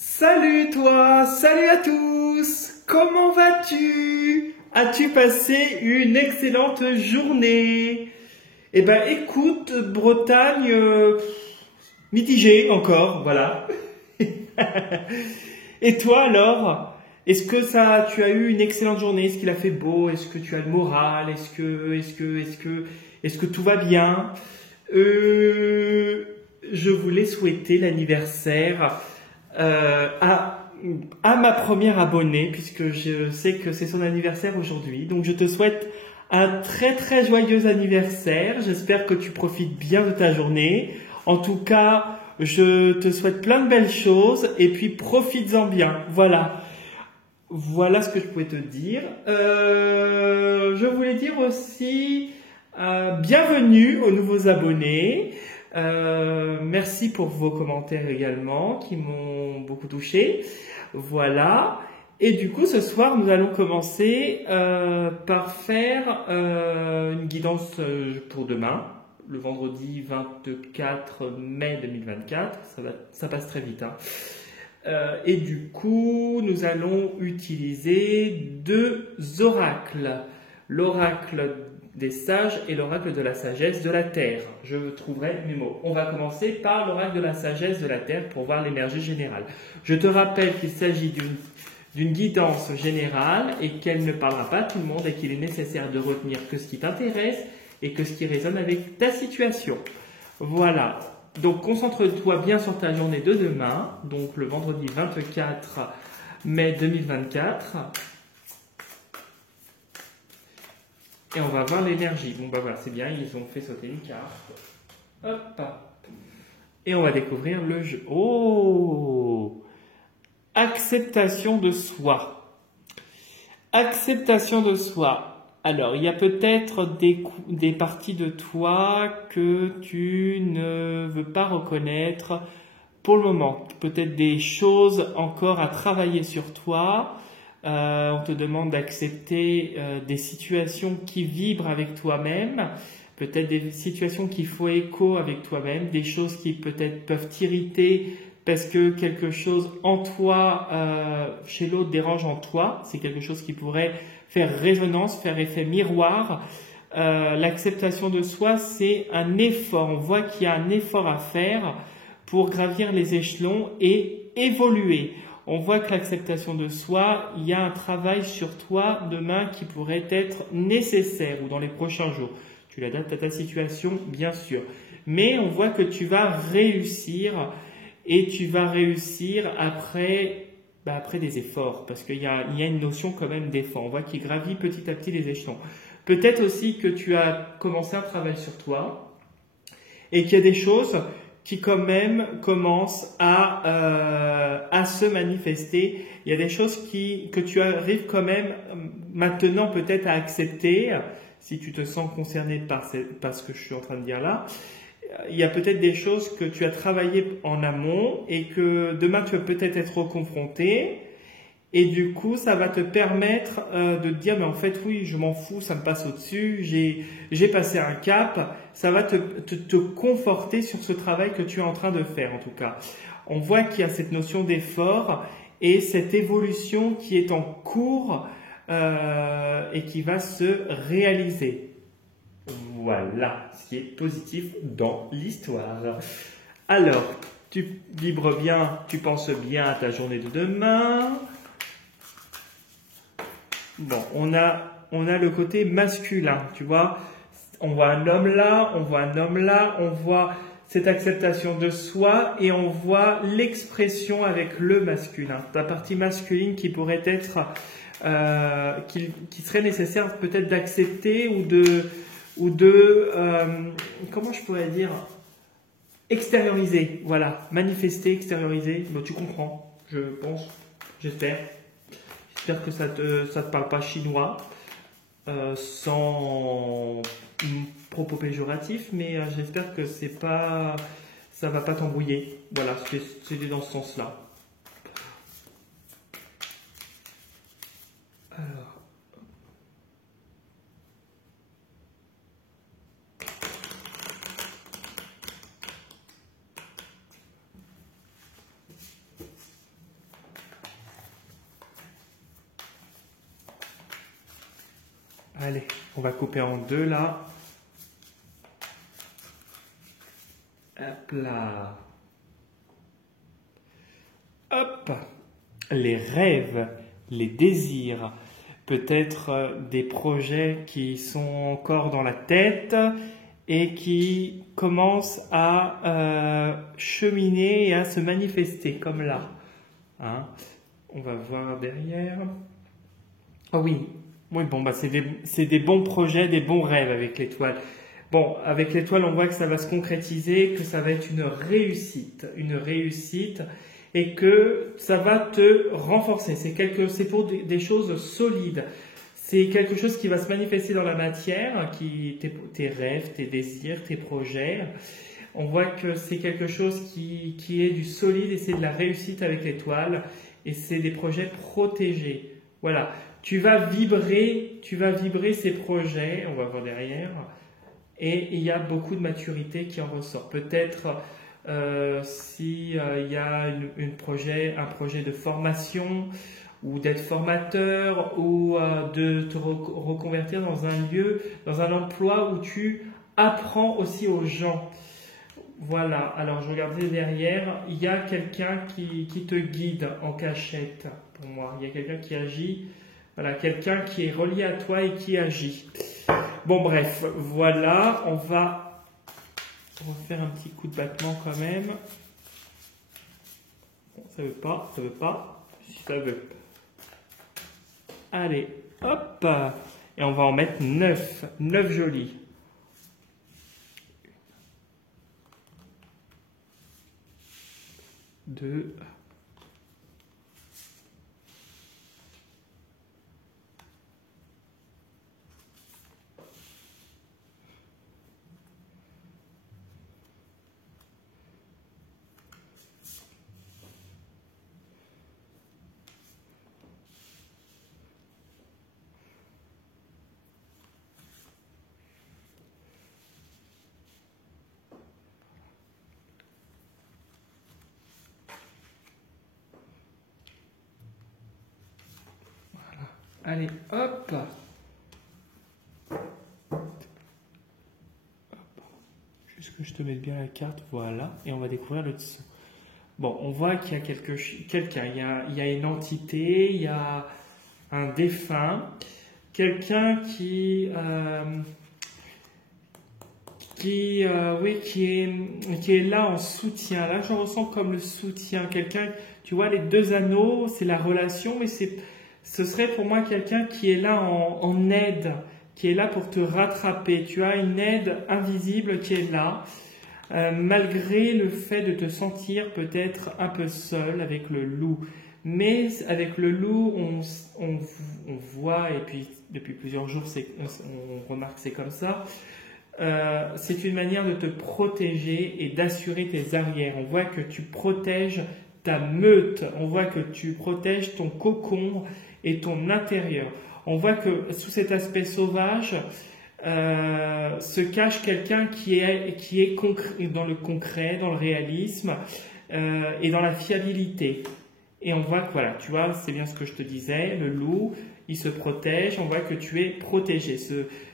Salut toi, salut à tous, comment vas-tu? As-tu passé une excellente journée? Eh ben écoute, Bretagne, mitigée encore, voilà. Et toi alors? Est-ce que tu as eu une excellente journée? Est-ce qu'il a fait beau? Est-ce que tu as le moral? Est-ce que tout va bien? Euh, je voulais souhaiter l'anniversaire à ma première abonnée, puisque je sais que c'est son anniversaire aujourd'hui. Donc je te souhaite un très très joyeux anniversaire. J'espère que tu profites bien de ta journée. En tout cas, je te souhaite plein de belles choses et puis profites-en bien. Voilà. Voilà ce que je pouvais te dire. Je voulais dire aussi bienvenue aux nouveaux abonnés. Merci pour vos commentaires également qui m'ont beaucoup touché. Voilà. Et du coup, ce soir, nous allons commencer par faire une guidance pour demain, le vendredi 24 mai 2024. Ça passe très vite, hein. Et du coup, nous allons utiliser deux oracles. L'oracle des sages et l'oracle de la sagesse de la terre. Je trouverai mes mots. On va commencer par l'oracle de la sagesse de la terre pour voir l'énergie générale. Je te rappelle qu'il s'agit d'une guidance générale et qu'elle ne parlera pas à tout le monde et qu'il est nécessaire de retenir que ce qui t'intéresse et que ce qui résonne avec ta situation. Voilà. Donc concentre-toi bien sur ta journée de demain, donc le vendredi 24 mai 2024. Et on va voir l'énergie. Bon bah voilà, c'est bien, ils ont fait sauter une carte. Hop. Et on va découvrir le jeu. Oh! Acceptation de soi. Acceptation de soi. Alors, il y a peut-être des parties de toi que tu ne veux pas reconnaître pour le moment. Peut-être des choses encore à travailler sur toi. On te demande d'accepter des situations qui vibrent avec toi-même. Peut-être des situations qui font écho avec toi-même. Des choses qui peut-être peuvent t'irriter parce que quelque chose en toi, chez l'autre, dérange en toi. C'est quelque chose qui pourrait faire résonance, faire effet miroir. L'acceptation de soi, c'est un effort. On voit qu'il y a un effort à faire pour gravir les échelons et évoluer. On voit que l'acceptation de soi, il y a un travail sur toi demain qui pourrait être nécessaire ou dans les prochains jours. Tu l'adaptes à ta situation, bien sûr. Mais on voit que tu vas réussir et tu vas réussir après des efforts, parce qu'il y a une notion quand même d'effort. On voit qu'il gravit petit à petit les échelons. Peut-être aussi que tu as commencé un travail sur toi et qu'il y a des choses qui quand même commencent à se manifester. Il y a des choses que tu arrives quand même maintenant peut-être à accepter, si tu te sens concerné par ce que je suis en train de dire là. Il y a peut-être des choses que tu as travaillé en amont et que demain tu vas peut-être être confronté. Et du coup, ça va te permettre de te dire, mais en fait, oui, je m'en fous, ça me passe au-dessus, j'ai passé un cap. Ça va te conforter sur ce travail que tu es en train de faire, en tout cas. On voit qu'il y a cette notion d'effort et cette évolution qui est en cours et qui va se réaliser. Voilà ce qui est positif dans l'histoire. Alors, tu vibres bien, tu penses bien à ta journée de demain. Bon, on a le côté masculin, tu vois. On voit un homme là, on voit un homme là, on voit cette acceptation de soi et on voit l'expression avec le masculin. La partie masculine qui pourrait être, qui serait nécessaire peut-être d'accepter ou de comment je pourrais dire, extérioriser, voilà, manifester, extérioriser. Bon, tu comprends, je pense, j'espère. J'espère que ça te parle pas chinois, sans propos péjoratifs, mais j'espère que ça va pas t'embrouiller. Voilà, c'était dans ce sens-là. Alors. Allez, on va couper en deux là. Hop là. Hop. Les rêves, les désirs, peut-être des projets qui sont encore dans la tête et qui commencent à cheminer et à se manifester comme là. Hein? On va voir derrière. Ah oui, oui, bon, bah c'est des bons projets, des bons rêves avec l'étoile. Bon, avec l'étoile, on voit que ça va se concrétiser, que ça va être une réussite, et que ça va te renforcer. C'est pour des choses solides. C'est quelque chose qui va se manifester dans la matière, tes rêves, tes désirs, tes projets. On voit que c'est quelque chose qui est du solide et c'est de la réussite avec l'étoile. Et c'est des projets protégés. Voilà. Tu vas vibrer ces projets. On va voir derrière. Et il y a beaucoup de maturité qui en ressort. Peut-être si il y a un projet de formation ou d'être formateur ou de te reconvertir dans un lieu, dans un emploi où tu apprends aussi aux gens. Voilà, alors je regardais derrière, il y a quelqu'un qui te guide en cachette pour moi. Il y a quelqu'un qui agit, voilà, quelqu'un qui est relié à toi et qui agit. Bon bref, voilà, on va faire un petit coup de battement quand même. Bon, ça veut pas, si ça veut. Allez, hop, et on va en mettre 9 jolis. 2. Allez, hop. Juste que je te mette bien la carte, voilà. Et on va découvrir le dessous. Bon, on voit qu'il y a quelqu'un, il y a une entité, il y a un défunt, quelqu'un qui est là en soutien. Là, je ressens comme le soutien. Quelqu'un, tu vois, les 2 anneaux, c'est la relation, mais ce serait pour moi quelqu'un qui est là en aide, qui est là pour te rattraper. Tu as une aide invisible qui est là, malgré le fait de te sentir peut-être un peu seul avec le loup. Mais avec le loup, on voit, et puis depuis plusieurs jours, on remarque que c'est comme ça, c'est une manière de te protéger et d'assurer tes arrières. On voit que tu protèges ta meute, on voit que tu protèges ton cocon et ton intérieur. On voit que sous cet aspect sauvage se cache quelqu'un qui est dans le concret, dans le réalisme et dans la fiabilité. Et on voit que voilà, tu vois, c'est bien ce que je te disais, le loup, il se protège, on voit que tu es protégé.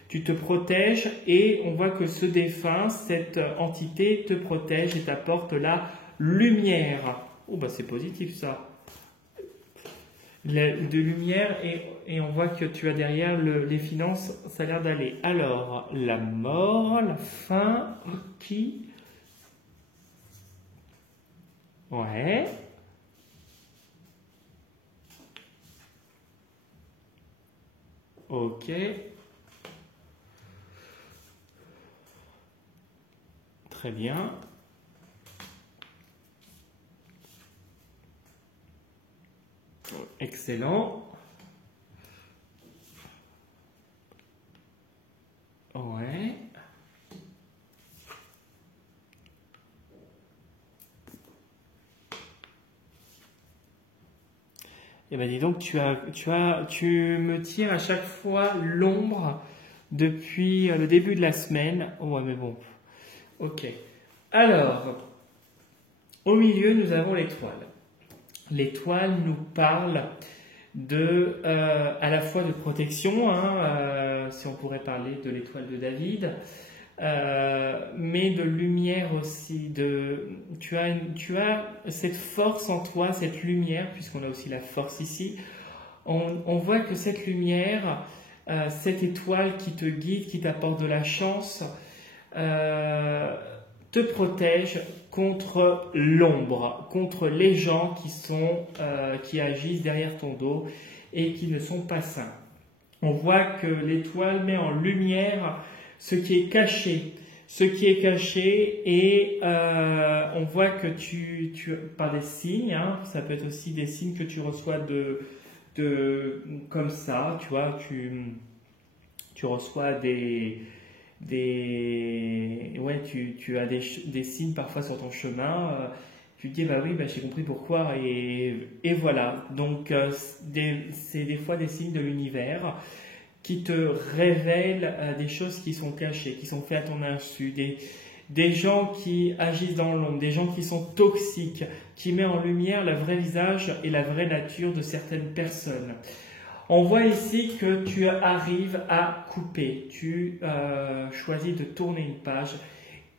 Tu te protèges et on voit que ce défunt, cette entité te protège et t'apporte la lumière. Oh bah c'est positif ça. De lumière et on voit que tu as derrière les finances, ça a l'air d'aller. Alors, la mort, la fin, qui? Ouais. Ok. Très bien. Excellent. Ouais. Eh ben dis donc, tu me tires à chaque fois l'ombre depuis le début de la semaine. Ouais, mais bon. Ok. Alors, au milieu, nous avons l'étoile. L'étoile nous parle à la fois de protection, hein, si on pourrait parler de l'étoile de David, mais de lumière aussi. Tu as cette force en toi, cette lumière, puisqu'on a aussi la force ici. On voit que cette lumière, cette étoile qui te guide, qui t'apporte de la chance, te protège contre l'ombre, contre les gens qui agissent derrière ton dos et qui ne sont pas sains. On voit que l'étoile met en lumière ce qui est caché, et on voit que par des signes, hein, ça peut être aussi des signes que tu reçois comme ça, tu vois, tu reçois tu as des signes parfois sur ton chemin, tu te dis bah oui, bah, j'ai compris pourquoi, et voilà. Donc c'est des fois des signes de l'univers qui te révèlent des choses qui sont cachées, qui sont faites à ton insu, des gens qui agissent dans l'ombre, des gens qui sont toxiques, qui mettent en lumière le vrai visage et la vraie nature de certaines personnes. On voit ici que tu arrives à couper, tu choisis de tourner une page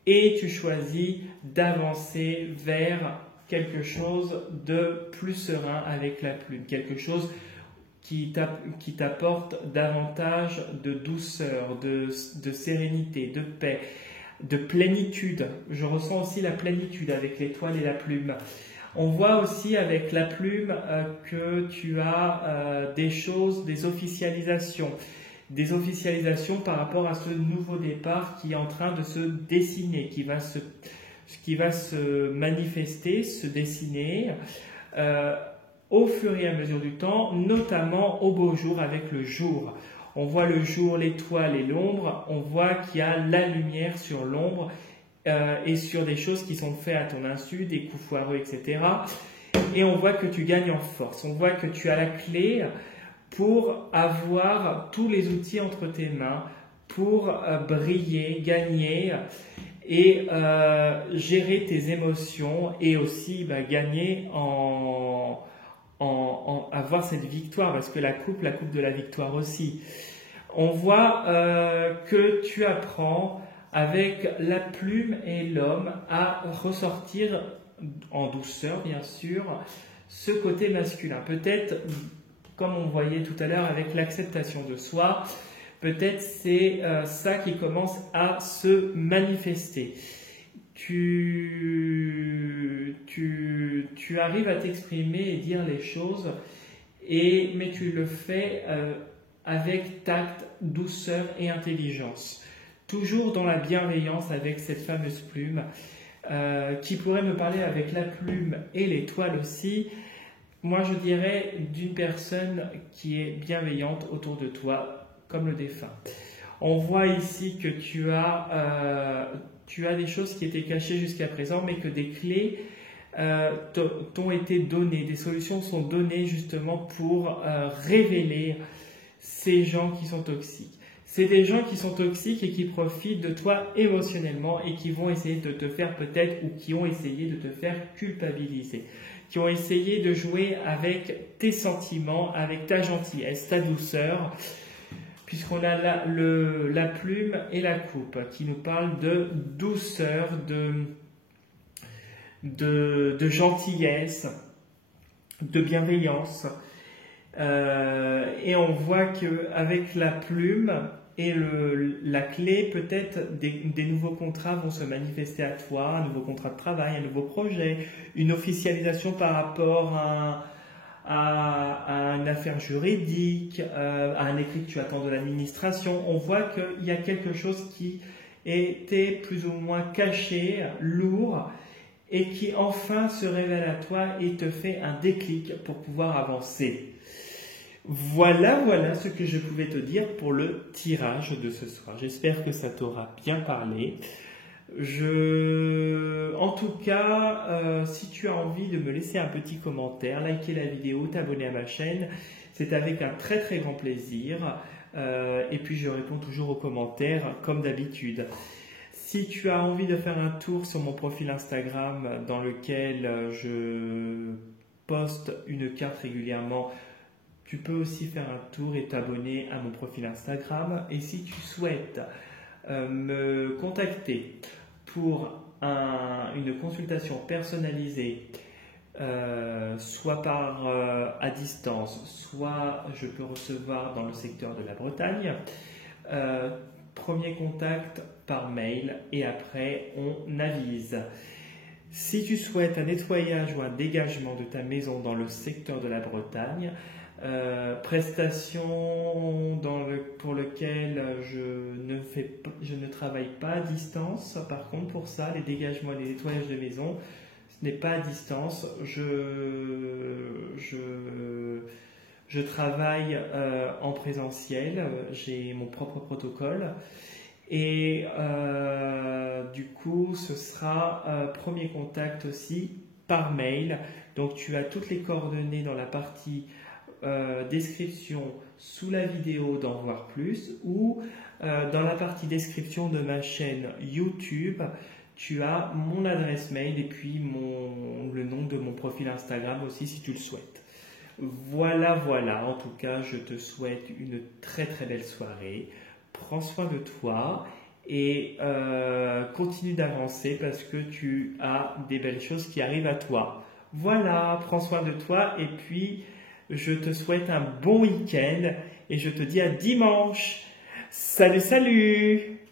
et tu choisis d'avancer vers quelque chose de plus serein avec la plume, quelque chose qui t'apporte davantage de douceur, de sérénité, de paix, de plénitude. Je ressens aussi la plénitude avec l'étoile et la plume. On voit aussi avec la plume que tu as des choses, des officialisations par rapport à ce nouveau départ qui est en train de se dessiner, qui va se manifester, se dessiner au fur et à mesure du temps, notamment au beau jour avec le jour. On voit le jour, l'étoile et l'ombre, on voit qu'il y a la lumière sur l'ombre et sur des choses qui sont faites à ton insu, des coups foireux, etc. Et on voit que tu gagnes en force, on voit que tu as la clé pour avoir tous les outils entre tes mains, pour briller, gagner et gérer tes émotions et aussi gagner avoir cette victoire, parce que la coupe de la victoire aussi. On voit que tu apprends avec la plume et l'homme à ressortir en douceur, bien sûr, ce côté masculin. Peut-être, comme on voyait tout à l'heure avec l'acceptation de soi, peut-être c'est ça qui commence à se manifester. Tu arrives à t'exprimer et dire les choses, mais tu le fais avec tact, douceur et intelligence. Toujours dans la bienveillance avec cette fameuse plume qui pourrait me parler avec la plume et l'étoile aussi. Moi, je dirais d'une personne qui est bienveillante autour de toi, comme le défunt. On voit ici que tu as des choses qui étaient cachées jusqu'à présent, mais que des clés t'ont été données, des solutions sont données justement pour révéler ces gens qui sont toxiques. C'est des gens qui sont toxiques et qui profitent de toi émotionnellement et qui vont essayer de te faire peut-être, ou qui ont essayé de te faire culpabiliser, qui ont essayé de jouer avec tes sentiments, avec ta gentillesse, ta douceur, puisqu'on a la plume et la coupe qui nous parlent de douceur, de gentillesse, de bienveillance. Et on voit qu'avec la plume et la clé, peut-être des nouveaux contrats vont se manifester à toi, un nouveau contrat de travail, un nouveau projet, une officialisation par rapport à une affaire juridique, à un écrit que tu attends de l'administration. On voit qu'il y a quelque chose qui était plus ou moins caché, lourd, et qui enfin se révèle à toi et te fait un déclic pour pouvoir avancer. Voilà ce que je pouvais te dire pour le tirage de ce soir. J'espère que ça t'aura bien parlé. En tout cas, si tu as envie de me laisser un petit commentaire, liker la vidéo, t'abonner à ma chaîne, c'est avec un très très grand plaisir. Et puis je réponds toujours aux commentaires comme d'habitude. Si tu as envie de faire un tour sur mon profil Instagram dans lequel je poste une carte régulièrement Tu peux aussi faire un tour et t'abonner à mon profil Instagram. Et si tu souhaites me contacter pour une consultation personnalisée, soit à distance, soit je peux recevoir dans le secteur de la Bretagne, premier contact par mail et après on avise. Si tu souhaites un nettoyage ou un dégagement de ta maison dans le secteur de la Bretagne, prestation pour lequel je ne travaille pas à distance. Par contre, pour ça, les dégagements et les nettoyages de maison, ce n'est pas à distance. Je travaille en présentiel. J'ai mon propre protocole. Et du coup, ce sera premier contact aussi par mail. Donc, tu as toutes les coordonnées dans la partie description sous la vidéo d'en voir plus ou dans la partie description de ma chaîne YouTube, tu as mon adresse mail et puis le nom de mon profil Instagram aussi si tu le souhaites. Voilà, en tout cas, je te souhaite une très très belle soirée. Prends soin de toi et continue d'avancer parce que tu as des belles choses qui arrivent à toi. Voilà, prends soin de toi et puis je te souhaite un bon week-end et je te dis à dimanche. Salut, salut!